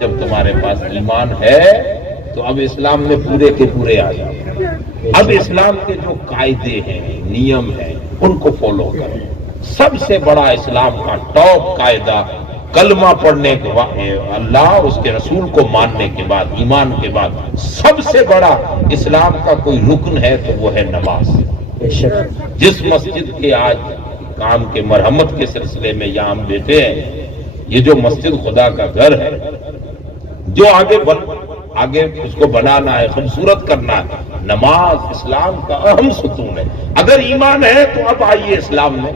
جب تمہارے پاس ایمان ہے تو اب اسلام میں پورے کے پورے آ جاؤ. اب اسلام کے جو قاعدے ہیں، نیم ہیں، ان کو فالو کرو. سب سے بڑا اسلام کا ٹاپ قاعدہ کلمہ پڑھنے کے بعد، اللہ اور اس کے رسول کو ماننے کے بعد، ایمان کے بعد سب سے بڑا اسلام کا کوئی رکن ہے تو وہ ہے نماز. جس مسجد کے آج کام کے مرہمت کے سلسلے میں یہاں ہم بیٹھے ہیں، یہ جو مسجد خدا کا گھر ہے، جو آگے اس کو بنانا ہے، خوبصورت کرنا ہے، نماز اسلام کا اہم ستون ہے. اگر ایمان ہے تو اب آئیے اسلام میں،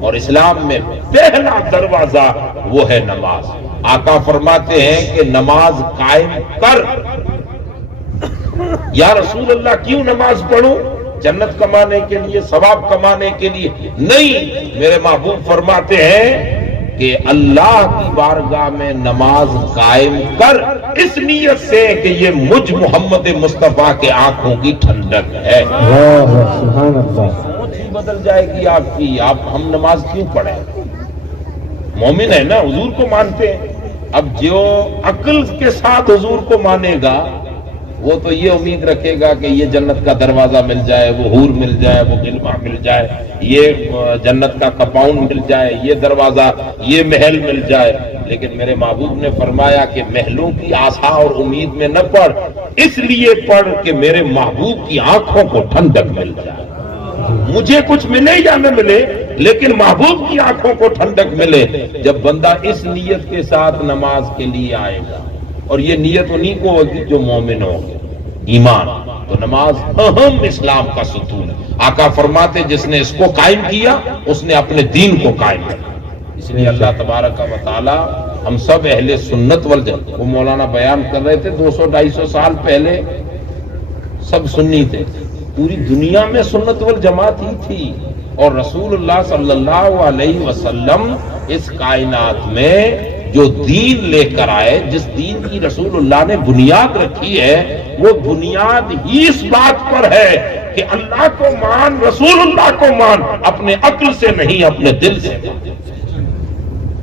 اور اسلام میں پہلا دروازہ وہ ہے نماز. آقا فرماتے ہیں کہ نماز قائم کر. یا رسول اللہ کیوں نماز پڑھوں؟ جنت کمانے کے لیے، ثواب کمانے کے لیے؟ نہیں، میرے محبوب فرماتے ہیں کہ اللہ کی بارگاہ میں نماز قائم کر اس نیت سے کہ یہ مجھ محمد مصطفیٰ کے آنکھوں کی ٹھنڈک ہے. سبحان اللہ. سوچ ہی بدل جائے گی آپ کی. ہم نماز کیوں پڑھیں؟ مومن ہے نا، حضور کو مانتے ہیں. اب جو عقل کے ساتھ حضور کو مانے گا وہ تو یہ امید رکھے گا کہ یہ جنت کا دروازہ مل جائے، وہ حور مل جائے، وہ غلمہ مل جائے، یہ جنت کا کمپاؤنڈ مل جائے، یہ دروازہ، یہ محل مل جائے. لیکن میرے محبوب نے فرمایا کہ محلوں کی آسا اور امید میں نہ پڑھ، اس لیے پڑھ کہ میرے محبوب کی آنکھوں کو ٹھنڈک مل جائے. مجھے کچھ ملے یا نہ ملے، لیکن محبوب کی آنکھوں کو ٹھنڈک ملے. جب بندہ اس نیت کے ساتھ نماز کے لیے آئے گا، اور یہ نیت انہی کو ہوگی جو مومن ہوگی، ایمان، تو نماز اہم اسلام کا ستون ہے. آقا فرماتے جس نے اس کو قائم کیا اس نے اپنے دین کو قائم کیا. اس لیے اللہ تبارک و تعالی ہم سب اہل سنت والجماعت، وہ مولانا بیان کر رہے تھے 200-250 سال پہلے سب سنی تھے. پوری دنیا میں سنت والجماعت ہی تھی، اور رسول اللہ صلی اللہ علیہ وسلم اس کائنات میں جو دین لے کر آئے، جس دین کی رسول اللہ نے بنیاد رکھی ہے، وہ بنیاد ہی اس بات پر ہے کہ اللہ کو مان، رسول اللہ کو مان، اپنے عقل سے نہیں، اپنے دل سے مان.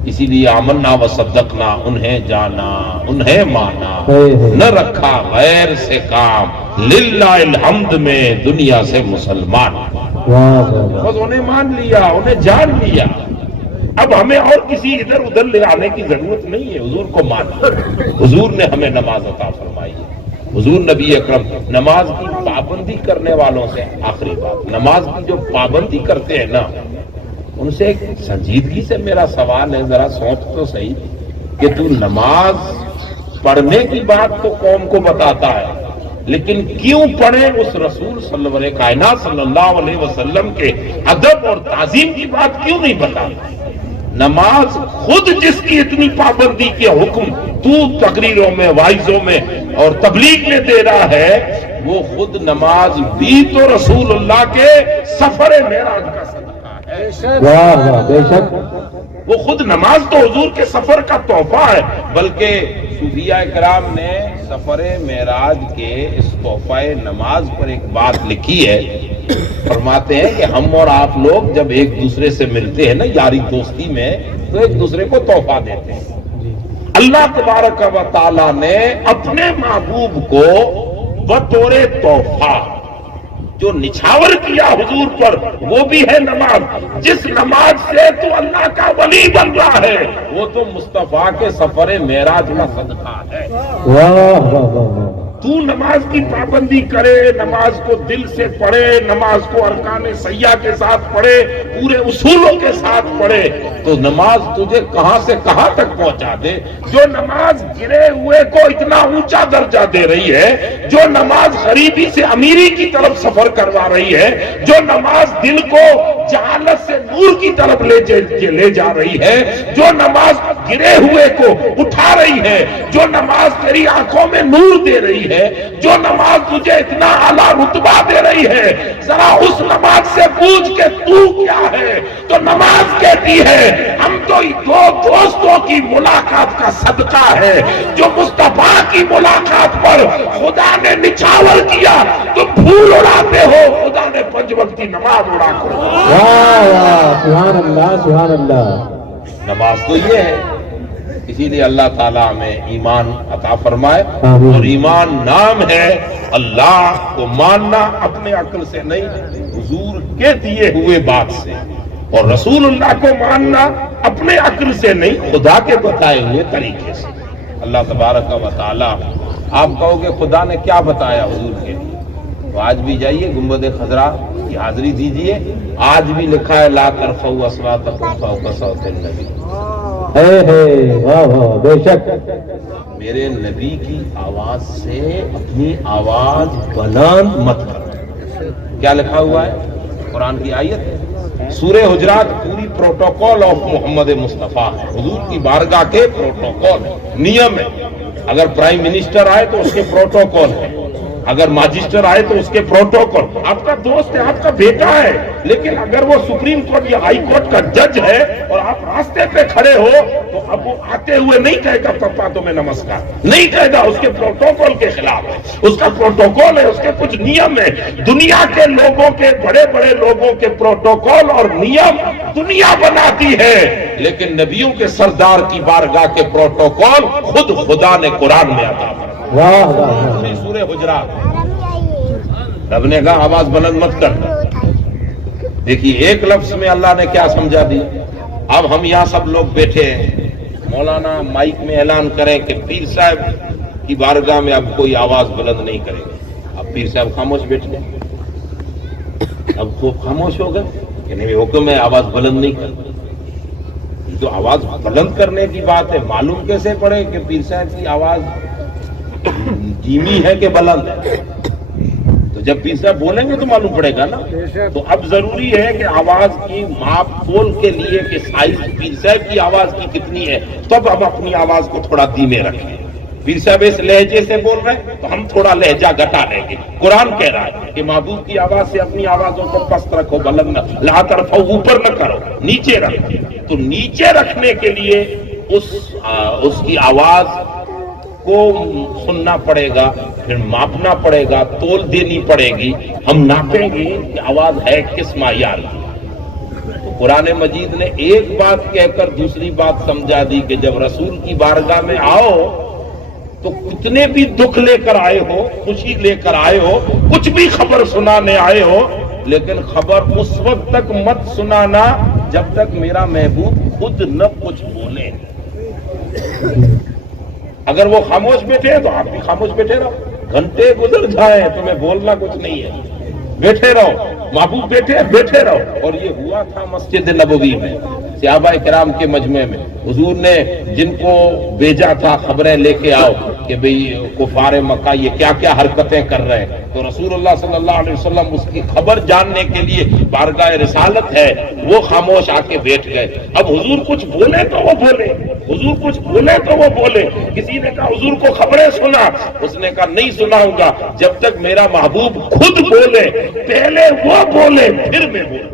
اسی لیے آمنا و صدقنا، انہیں جانا انہیں مانا، نہ رکھا غیر سے کام، للہ الحمد میں دنیا سے مسلمان. بس انہیں مان لیا، انہیں جان لیا. اب ہمیں اور کسی ادھر ادھر لے آنے کی ضرورت نہیں ہے. حضور کو مانا. حضور نے ہمیں نماز عطا فرمائی ہے. حضور نبی اکرم نماز کی پابندی کرنے والوں سے، آخری بات، نماز کی جو پابندی کرتے ہیں نا، ان سے ایک سنجیدگی سے میرا سوال ہے، ذرا سوچ تو صحیح کہ تو نماز پڑھنے کی بات تو قوم کو بتاتا ہے، لیکن کیوں پڑھیں اس رسول صلی اللہ علیہ کائنات صلی اللہ علیہ وسلم کے ادب اور تعظیم کی بات کیوں نہیں بتاتا؟ نماز خود جس کی اتنی پابندی کے حکم تو تقریروں میں، وائزوں میں اور تبلیغ میں دے رہا ہے، وہ خود نماز بھی تو رسول اللہ کے سفر معراج کا صدقہ ہے. بے شک. وہ خود نماز تو حضور کے سفر کا تحفہ ہے. بلکہ صوفیاء کرام نے سفر معراج کے اس تحفہ نماز پر ایک بات لکھی ہے. فرماتے ہیں کہ ہم اور آپ لوگ جب ایک دوسرے سے ملتے ہیں نا یاری دوستی میں، تو ایک دوسرے کو تحفہ دیتے ہیں. اللہ تبارک و تعالی نے اپنے محبوب کو بطور تحفہ جو نچھاور کیا حضور پر، وہ بھی ہے نماز. جس نماز سے تو اللہ کا ولی بن رہا ہے، وہ تو مصطفیٰ کے سفر معراج کا صدقہ ہے. تو نماز کی پابندی کرے، نماز کو دل سے پڑھے، نماز کو ارکان سیاح کے ساتھ پڑھے، پورے اصولوں کے ساتھ پڑھے، تو نماز تجھے کہاں سے کہاں تک پہنچا دے. جو نماز گرے ہوئے کو اتنا اونچا درجہ دے رہی ہے، جو نماز غریبی سے امیری کی طرف سفر کروا رہی ہے، جو نماز دل کو جہالت سے نور کی طرف لے جا رہی ہے، جو نماز گرے ہوئے کو اٹھا رہی ہے، جو نماز تیری آنکھوں میں نور دے رہی ہے، جو نماز تجھے اتنا اعلیٰ رتبہ دے رہی ہے، ذرا اس نماز سے پوچھ کہ تو کیا ہے. تو نماز کہتی ہے ہم تو دو دوستوں کی ملاقات کا صدقہ ہے. جو مصطفیٰ کی ملاقات پر خدا نے نچھاور کیا، تو پھول اڑاتے ہو، خدا نے 5 وقت کی نماز اڑا کر. سبحان اللہ، سبحان اللہ. نماز تو یہ ہے. اسی لیے اللہ تعالیٰ ہمیں ایمان عطا فرمائے. آمین. اور ایمان نام ہے اللہ کو ماننا اپنے عقل سے نہیں، حضور کے دیے ہوئے بات سے، اور رسول اللہ کو ماننا اپنے عقل سے نہیں، خدا کے بتائے ہوئے طریقے سے. اللہ تبارک و تعالی. آپ کہو گے خدا نے کیا بتایا حضور کے لیے؟ تو آج بھی جائیے گنبد خضرا کی حاضری دیجئے، آج بھی لکھا ہے لا ترفعوا اصواتکم فوق صوت النبی. واہ واہ بے شک. میرے نبی کی آواز سے اپنی آواز بلند مت کرو. کیا لکھا ہوا ہے؟ قرآن کی آیت ہے. سورہ حجرات پوری پروٹوکول آف محمد مصطفیٰ ہے، حضور کی بارگاہ کے پروٹوکول ہے، نیم ہے. اگر پرائم منسٹر آئے تو اس کے پروٹوکول ہے، اگر ماجسٹر آئے تو اس کے پروٹوکول. آپ کا دوست ہے، آپ کا بیٹا ہے، لیکن اگر وہ سپریم کورٹ یا ہائی کورٹ کا جج ہے اور آپ راستے پہ کھڑے ہو تو اب وہ آتے ہوئے نہیں کہے گا پپا تمہیں نمسکار، نہیں کہے گا. اس کے پروٹوکول کے خلاف ہے، اس کا پروٹوکول ہے، اس کے کچھ نیم ہے. دنیا کے لوگوں کے، بڑے بڑے لوگوں کے پروٹوکول اور نیم دنیا بناتی ہے، لیکن نبیوں کے سردار کی بارگاہ کے پروٹوکول خود خدا نے قرآن میں عطا فرمایا. واہ واہ. پوری سورہ حجرات. رب نے کہا آواز بلند مت کرنا. دیکھیے ایک لفظ میں اللہ نے کیا سمجھا دیا. اب ہم یہاں سب لوگ بیٹھے ہیں، مولانا مائک میں اعلان کریں کہ پیر صاحب کی بارگاہ میں اب کوئی آواز بلند نہیں کرے گا. اب پیر صاحب خاموش بیٹھ گئے، اب خوب خاموش ہو گئے کہ نہیں حکم ہے آواز بلند نہیں کرنا. جو آواز بلند کرنے کی بات ہے، معلوم کیسے پڑے کہ پیر صاحب کی آواز دھیمی ہے کہ بلند ہے؟ تو جب پیر صاحب بولیں گے تو معلوم پڑے گا نا. تو اب ضروری ہے کہ آواز کی ماپ تول کے لیے کہ سائز پیر صاحب کی آواز کی کتنی ہے، تب ہم اپنی آواز کو تھوڑا دھیمے رکھیں. پیر صاحب اس لہجے سے بول رہے ہیں تو ہم تھوڑا لہجہ گھٹا لیں گے. قرآن کہہ رہا ہے کہ محبوب کی آواز سے اپنی آوازوں کو پست رکھو، بلند نہ، لا ترفعوا اوپر نہ کرو، نیچے رکھو. تو نیچے رکھنے کے لیے اس کی آواز کو سننا پڑے گا، پھر ماپنا پڑے گا، تول دینی پڑے گی. ہم ناپیں گے کہ آواز ہے کس معیار کی. تو قرآن مجید نے ایک بات کہہ کر دوسری بات سمجھا دی کہ جب رسول کی بارگاہ میں آؤ تو کتنے بھی دکھ لے کر آئے ہو، خوشی لے کر آئے ہو، کچھ بھی خبر سنانے آئے ہو، لیکن خبر اس وقت تک مت سنانا جب تک میرا محبوب خود نہ کچھ بولے. اگر وہ خاموش بیٹھے ہیں تو آپ بھی خاموش بیٹھے رہو. گھنٹے گزر جائیں تمہیں بولنا کچھ نہیں ہے، بیٹھے رہو. محبوب بیٹھے رہو. اور یہ ہوا تھا مسجد نبوی میں، صحابہ کرام کے مجمع میں. حضور نے جن کو بھیجا تھا خبریں لے کے آؤ کہ بھئی کفار مکہ یہ کیا کیا حرکتیں کر رہے ہیں، تو رسول اللہ صلی اللہ علیہ وسلم اس کی خبر جاننے کے لیے بارگاہ رسالت ہے وہ خاموش آ کے بیٹھ گئے. اب حضور کچھ بولے تو وہ بولے، حضور کچھ بولے تو وہ بولے. کسی نے کہا حضور کو خبریں سنا، اس نے کہا نہیں سناؤں گا جب تک میرا محبوب خود بولے. پہلے وہ بولے پھر میں بولوں.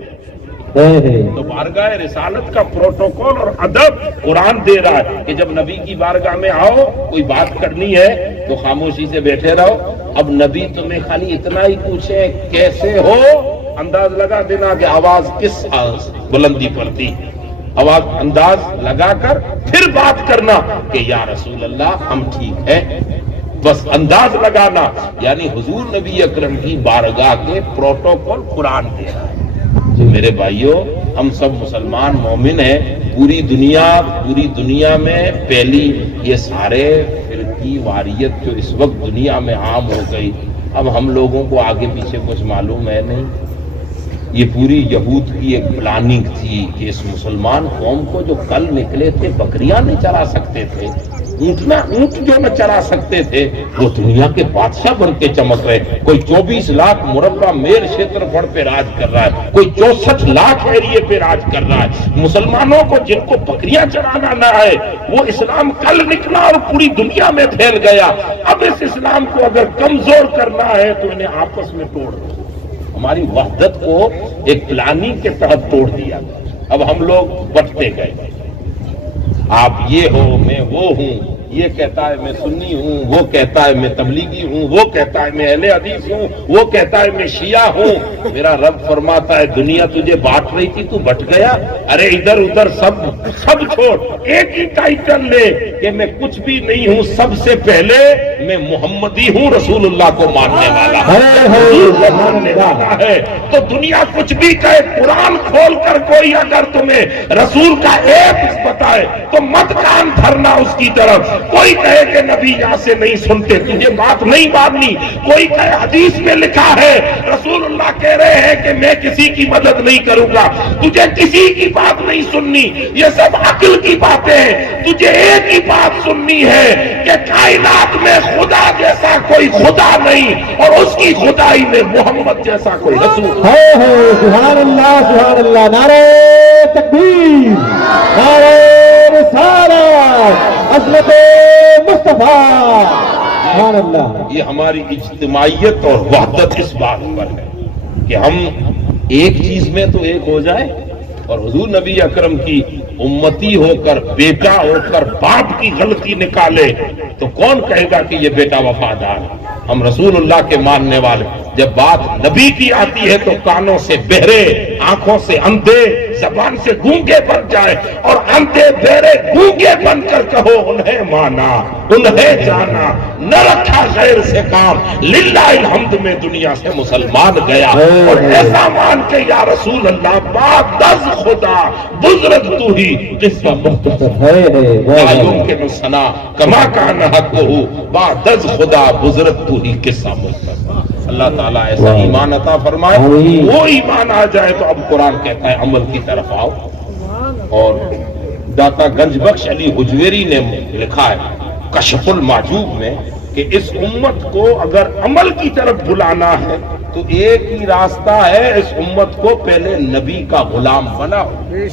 تو بارگاہ رسالت کا پروٹوکول اور ادب قرآن دے رہا ہے کہ جب نبی کی بارگاہ میں آؤ، کوئی بات کرنی ہے تو خاموشی سے بیٹھے رہو. اب نبی تمہیں خالی اتنا ہی پوچھے کیسے ہو، انداز لگا دینا کہ آواز کس بلندی پر تھی. آواز انداز لگا کر پھر بات کرنا کہ یا رسول اللہ ہم ٹھیک ہیں. بس انداز لگانا. یعنی حضور نبی اکرم کی بارگاہ کے پروٹوکول قرآن دے رہا ہے. میرے بھائیوں، ہم سب مسلمان مومن ہیں. پوری دنیا میں پہلی یہ سارے فرقی واریت جو اس وقت دنیا میں عام ہو گئی، اب ہم لوگوں کو آگے پیچھے کچھ معلوم ہے نہیں. یہ پوری یہود کی ایک پلاننگ تھی کہ اس مسلمان قوم کو جو کل نکلے تھے بکریاں نہیں چرا سکتے تھے، اونٹ جو نہ چرا سکتے تھے، وہ دنیا کے بادشاہ بن کے چمک رہے. کوئی 24 لاکھ مربع میل چھیتر پھڑ پہ راج کر رہا ہے، کوئی 64 لاکھ ایریے پہ راج کر رہا ہے. مسلمانوں کو جن کو بکریاں چرانا نہ ہے، وہ اسلام کل نکلا اور پوری دنیا میں پھیل گیا. اب اس اسلام کو اگر کمزور کرنا ہے تو انہیں آپس میں توڑ دو. ہماری وحدت کو ایک پلاننگ کے تحت توڑ دیا. اب ہم لوگ بٹتے گئے، آپ یہ ہو میں وہ ہوں. یہ کہتا ہے میں سنی ہوں، وہ کہتا ہے میں تبلیغی ہوں، وہ کہتا ہے میں اہل حدیث ہوں، وہ کہتا ہے میں شیعہ ہوں۔ میرا رب فرماتا ہے دنیا تجھے بانٹ رہی تھی، تو بٹ گیا؟ ارے ادھر ادھر سب چھوڑ، ایک ہی ٹائٹل لے کہ میں کچھ بھی نہیں ہوں، سب سے پہلے میں محمدی ہوں، رسول اللہ کو ماننے والا حضور کو ماننے والا ہے۔ تو دنیا کچھ بھی کہے، قرآن کھول کر کوئی اگر تمہیں رسول کا ایپ بتائے تو مت کان دھرنا اس کی طرف۔ کوئی کہے کہ نبی یہاں سے نہیں سنتے، تجھے بات نہیں ماننی۔ کوئی کہے حدیث میں لکھا ہے رسول اللہ کہہ رہے ہیں کہ میں کسی کی مدد نہیں کروں گا، تجھے کسی کی بات نہیں سننی، یہ سب عقل کی باتیں ہیں۔ تجھے ایک ہی بات سننی ہے کہ کائنات میں خدا جیسا کوئی خدا نہیں، اور اس کی خدائی میں محمد جیسا کوئی رسول۔ سبحان اللہ، نعرہ تکبیر، نعرہ رسالت، عظمت مصطفیٰ، سبحان اللہ۔ یہ ہماری اجتماعیت اور وحدت اس بات پر ہے کہ ہم ایک چیز میں تو ایک ہو جائیں، اور حضور نبی اکرم کی امتی ہو کر، بیٹا ہو کر باپ کی غلطی نکالے تو کون کہے گا کہ یہ بیٹا وفادار ہے؟ ہم رسول اللہ کے ماننے والے، جب بات نبی کی آتی ہے تو کانوں سے بہرے، آنکھوں سے اندھے، زبان سے گونگے بن جائے، اور اندھے بہرے گونگے بن کر کہو انہیں مانا، انہیں جانا، نہ رکھا غیر سے کام، للہ الحمد میں دنیا سے مسلمان گیا۔ اور ایسا مان کے یا رسول اللہ بعد از خدا بزرگ تو ہی قصہ مختصر آیوں کے نسنا کما کان حق ہو بعد از خدا بزرگ تو ہی قصہ مختصر۔ اللہ تعالیٰ ایسا ایمان عطا فرمائے، وہ ایمان آ جائے تو اب قرآن کہتا ہے عمل کی طرف آؤ۔ اور داتا گنج بخش علی حجویری نے لکھا ہے کشف المحجوب میں کہ اس امت کو اگر عمل کی طرف بلانا ہے تو ایک ہی راستہ ہے، اس امت کو پہلے نبی کا غلام بناؤ۔ بے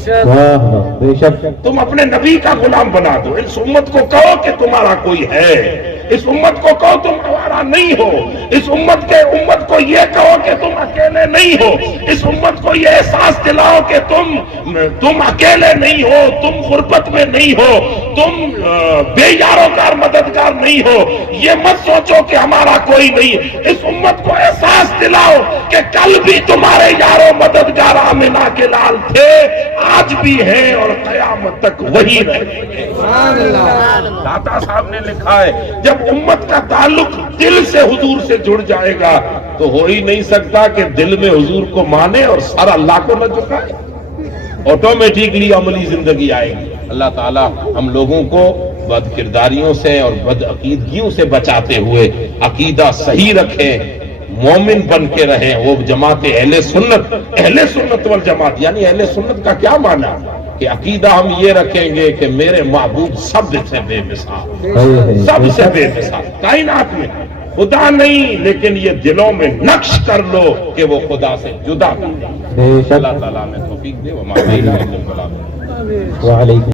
شک تم اپنے نبی کا غلام بنا دو، اس امت کو کہو کہ تمہارا کوئی ہے، اس امت کو کہو تم ہمارا نہیں ہو، اس امت کو یہ کہو کہ تم اکیلے نہیں ہو، اس امت کو یہ احساس دلاؤ کہ تم اکیلے نہیں ہو، تم غربت میں نہیں ہو، تم بے یاروگار مددگار نہیں ہو۔ یہ مت سوچو کہ ہمارا کوئی نہیں، اس امت کو احساس دلاؤ کہ کل بھی تمہارے یارو مددگار آمنہ کے لال تھے، آج بھی ہیں اور قیامت تک وہی رہیں گے۔ داتا صاحب نے لکھا ہے جب امت کا تعلق دل سے حضور سے جڑ جائے گا تو ہو ہی نہیں سکتا کہ دل میں حضور کو مانے اور سر اللہ کو نہ جھکائے، آٹومیٹکلی عملی زندگی آئے گی۔ اللہ تعالی ہم لوگوں کو بد کرداریوں سے اور بد عقیدگیوں سے بچاتے ہوئے عقیدہ صحیح رکھیں، مومن بن کے رہیں۔ وہ جماعت اہل سنت والجماعت، یعنی اہل سنت کا کیا معنی کہ عقیدہ ہم یہ رکھیں گے کہ میرے محبوب سب سے بے مثال، سب سے بے مثال، کائنات میں خدا نہیں، لیکن یہ دلوں میں نقش کر لو کہ وہ خدا سے جدا۔ اللہ تعالیٰ میں توفیق دے۔ وعلیکم